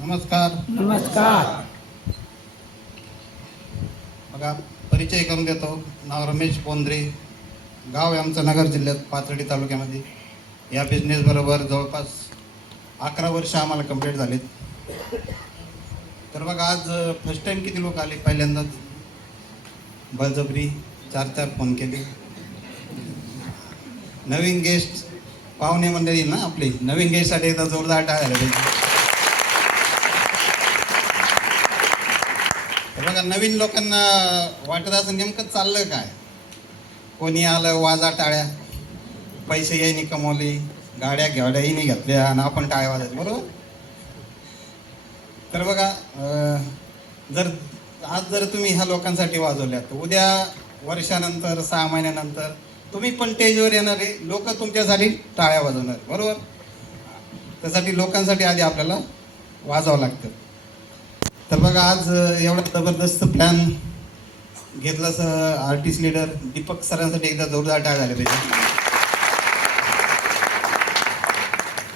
नमस्कार. नमस्कार. बघा, परिचय करून देतो. नाव रमेश बोंद्रे. गाव आहे आमचं नगर जिल्ह्यात पाथर्डी तालुक्यामध्ये. या बिझनेस बरोबर जवळपास 11 वर्ष आम्हाला कंप्लीट झालेत. तर बघा, आज फर्स्ट टाइम किती लोक आले, पहिल्यांदाच बळजबरी 4 फोन केले. नवीन गेस्ट पाहुणे मंडळी ना आपली, नवीन गेस्टसाठी एकदा जोरदार टाळ्या झाल्या पाहिजे. बघा, नवीन लोकांना वाटत असं नेमकं चाललं काय. कोणी आलं वाजा टाळ्या, पैसे यायनी कमवले, गाड्या घेवड्याही घेतल्या आणि आपण टाळ्या वाजायचं, बरोबर. तर बघा, जर तुम्ही ह्या लोकांसाठी वाजवल्या तर उद्या वर्षानंतर 6 महिन्यानंतर तुम्ही पण स्टेजवर येणारे लोक तुमच्यासाठी टाळ्या वाजवणार, बरोबर. त्यासाठी लोकांसाठी आधी आपल्याला वाजावं लागतं. तर बघा, आज एवढा जबरदस्त प्लॅन घेतला आर्टिस्ट लीडर दीपक सरांसाठी एकदा जोरदार टाळ्या झाले पाहिजे.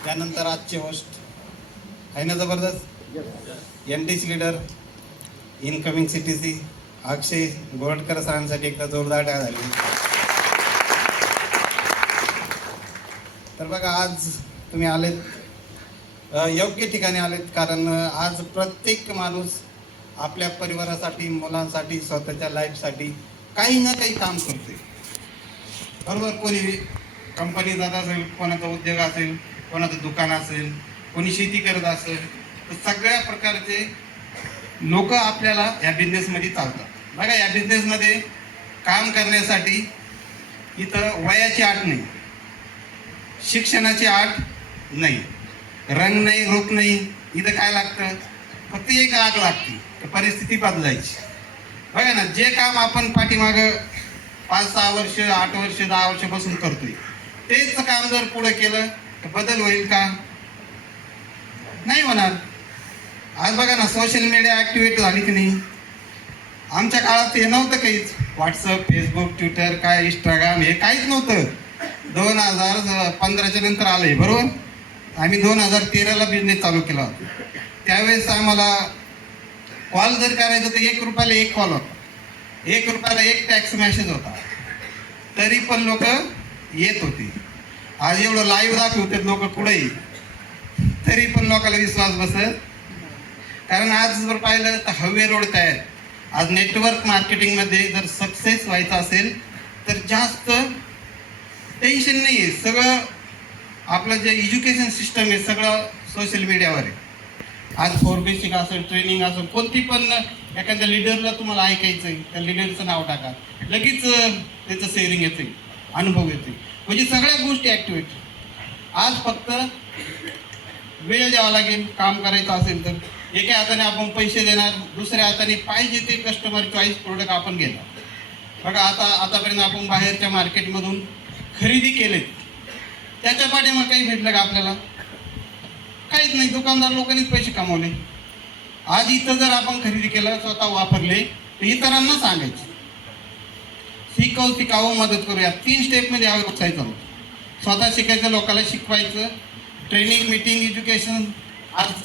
त्यानंतर आजचे होस्ट आहे ना जबरदस्त, एनटीसी लीडर इनकमिंग सीटीसी अक्षय गोरटकर सरांसाठी एकदा जोरदार टाळ्या झाले. तर बघा, आज तुम्ही आलेत योग्य ठिकाणी आलेत, कारण आज प्रत्येक माणूस आपल्या परिवारासाठी, मुलांसाठी, स्वतःच्या लाईफसाठी काही ना काही काम करते, बरोबर. कोणी कंपनी जात असेल, कोणाचा उद्योग असेल, कोणाचं दुकान असेल, कोणी शेती करत असेल, तर सगळ्या प्रकारचे लोक आपल्याला या बिझनेसमध्ये चालतात. बघा, या बिझनेसमध्ये काम करण्यासाठी इथं वयाची अट नाही, शिक्षणाची अट नाही, रंग नाही, रूप नाही. इथं काय लागतं, फक्त एक आग लागते, परिस्थिती बदलायची. बघा ना, जे काम आपण पाठीमागं 5-6 वर्ष, 8 वर्ष, 10 वर्षापासून करतोय, तेच काम जर पुढे केलं तर बदल होईल का? नाही होणार. आज बघा ना, सोशल मीडिया ऍक्टिव्हेट झाली की नाही. आमच्या काळात हे नव्हतं काहीच. व्हॉट्सअप, फेसबुक, ट्विटर, काय इंस्टाग्राम, हे काहीच नव्हतं. 2015च्या नंतर आलंय, बरोबर. आम्ही 2013ला बिझनेस चालू केला होता. त्यावेळेस आम्हाला कॉल जर करायचं तर 1 रुपयाला 1 कॉल होता, 1 रुपयाला 1 टॅक्स मेसेज होता, तरी पण लोक येत होते. आज एवढं लाईव्ह दाखवतात लोक कुठेही, तरी पण लोकांना विश्वास बसत. कारण आज जर पाहिलं तर हवे रोड तयार. आज नेटवर्क मार्केटिंगमध्ये जर सक्सेस व्हायचं असेल तर जास्त टेन्शन नाही आहे. सगळं आपलं जे एज्युकेशन सिस्टम आहे सगळं सोशल मीडियावर आहे. आज 4 बेसिक असेल, ट्रेनिंग असेल, कोणती पण एखाद्या लिडरला तुम्हाला ऐकायचं आहे, त्या लिडरचं नाव टाका, लगेच त्याचं शेअरिंग येते, अनुभव येते, म्हणजे सगळ्या गोष्टी ॲक्टिव्हेट. आज फक्त वेळ द्यावा लागेल. काम करायचं असेल तर एका हाताने आपण पैसे देणार, दुसऱ्या हाताने पाहिजे ते कस्टमर चॉईस प्रोडक्ट आपण घेणार. बघा, आतापर्यंत आपण बाहेरच्या मार्केटमधून खरेदी केलेत, त्याच्या पाठीमागे काही भेटलं का आपल्याला? काहीच नाही. दुकानदार लोकांनीच पैसे कमवले. आज इथं जर आपण खरेदी केलं, स्वतः वापरले, तर इतरांना सांगायचे, शिकावं, मदत करूया. 3 स्टेपमध्ये हा व्यवसाय चालतो. स्वतः शिकायचं, लोकांना शिकवायचं, ट्रेनिंग, मीटिंग, एज्युकेशन. आज